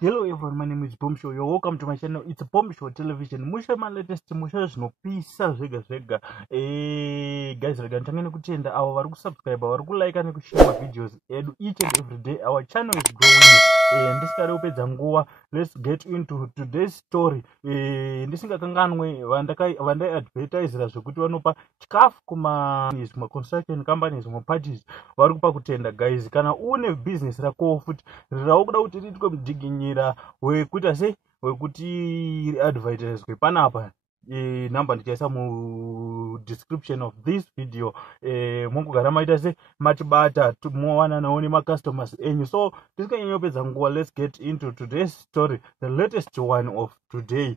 Hello everyone, my name is Bomb Show. You're welcome to my channel. It's Bomb Show Television. Musha my latest musha zvinopisa zvega. Guys, rega nditangene kutenda avo vari kusubscribe, vari kulike nekushare videos edu each and every day. Our channel is growing. Ndisikari kupedza nguva, let's get into today's story. Ndisingakanganwe vandai advertisera zvekuti vanopa chikafu kuma construction companies, parties vari kupa kutenda. Guys, kana une business rako futi rirawo kuda kuti riitwe mudziginyira wekuita sei wekuti advertiswe panapa, number ndichaisa mu description of this video. Mungogara maita se matibata mowana nawo nemacustomers enyu. So tisikanyanyopedza nguva, let's get into today's story, the latest one of today.